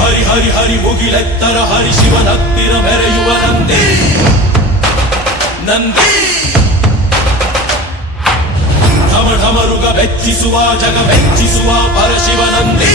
ಹರಿ ಹರಿ ಹರಿ ಮುಗಿಲೆತ್ತರ ಹರಿ ಶಿವನತ್ತಿರ ಮೆರೆಯುವ ನಂದಿ ನಂದಿ ಢಮ ಢಮರುಗ ಬೆಚ್ಚಿಸುವ ಜಗ ಮೆಚ್ಚಿಸುವ ಪರಶಿವ ನಂದಿ.